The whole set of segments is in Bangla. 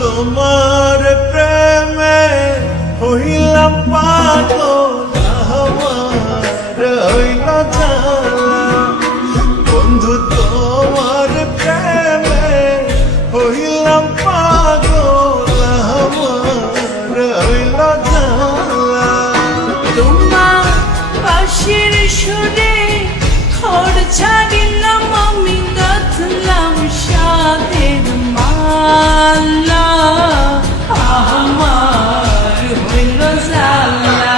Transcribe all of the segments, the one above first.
তোমার প্রেমে হইলাম পাগল, আমার হইল জ্বালা। বন্ধু তোমার প্রেমে হইলাম পাগল, আমার হইল জ্বালা। তোমার পাশের সুরে খড় ছাড়িলাম, আমি গাঁথলাম সাদের মালা, আমার হইল জ্বালা।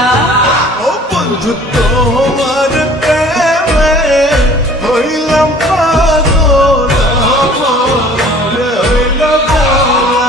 ও বন্ধু তোমার প্রেমে হইলাম পাগল, আমার হইল জ্বালা।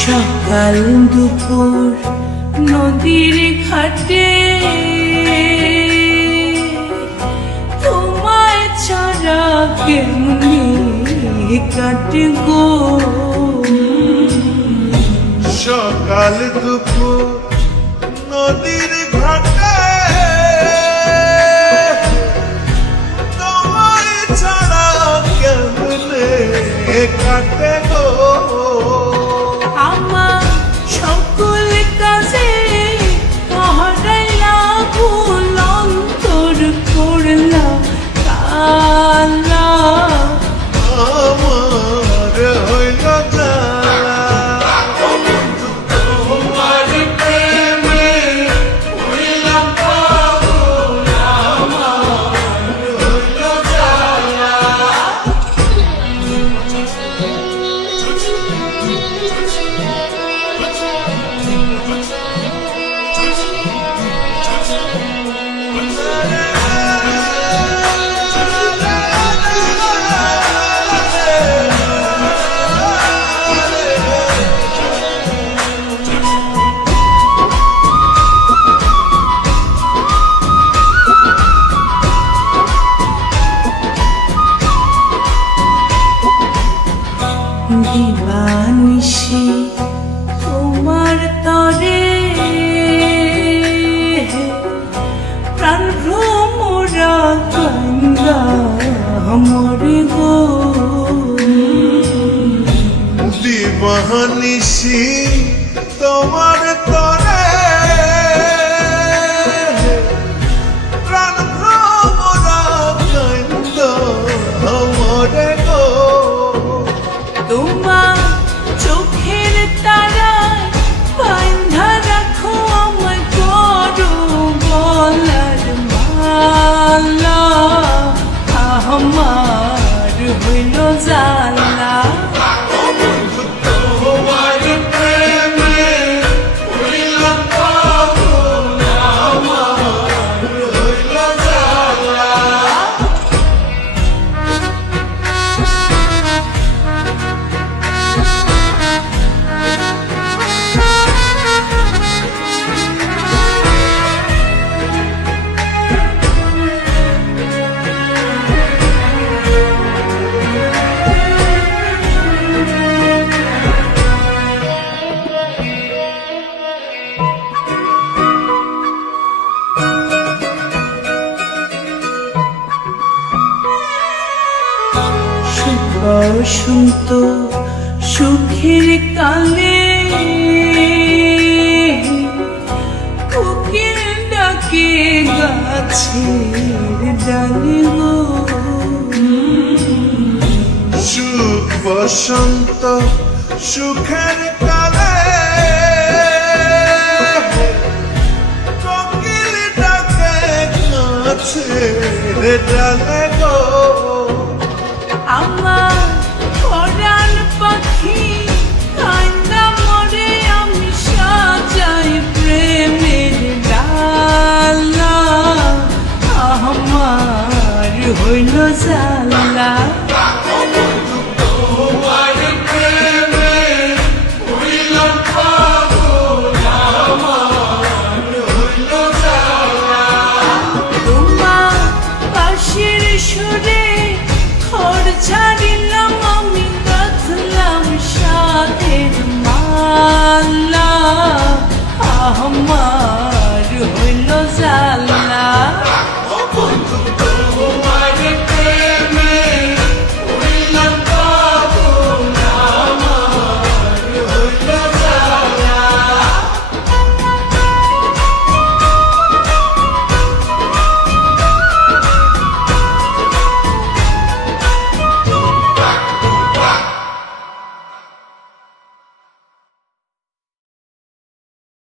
সকাল দুপুর নদীর ঘাটে তোমায় ছাড়া কেমনি কাটে গো। সকাল দুপুর নদীর ঘাটে তোমায় ছাড়া কেমনে কাটে গো। আমার সকল কাজে হারাইলা ভুল, অন্তর করলা কালা, আমার হইল জ্বালা। বন্ধু তোমার প্রেমে হইলাম পাগল, আমার হইল জ্বালা। দিবানিশি তোমার তরে প্রাণ ভ্রমরা গঙ্গা মরে গো। দিবানিশি তোমার তরে প্রাণ ভ্রমরা কান্দ মরে গো। তোমার চোখের তারায় বাঁধা রাখো আমার করো গলার মালা, আমার হইল জ্বালা। তোমার প্রেমে হইলাম পাগল, আমার হইল জ্বালা। বসন্ত সুখের কালে কোকিল ডাকে গাছের ডালে গো। সুখ বসন্ত সুখের কালে কোকিল ডাকে গাছের ডালে গো আমার পরাণ পাখি কান্দা মরে আমি সাজাই প্রেমের ডালা আমার হইল জ্বালা তোমার প্রেমে হইলাম পাগল আমার হইল জ্বালা তোমার পাশের সুরে খড় ছাড়িলাম আমি গাঁথলাম সাধের মালা আমার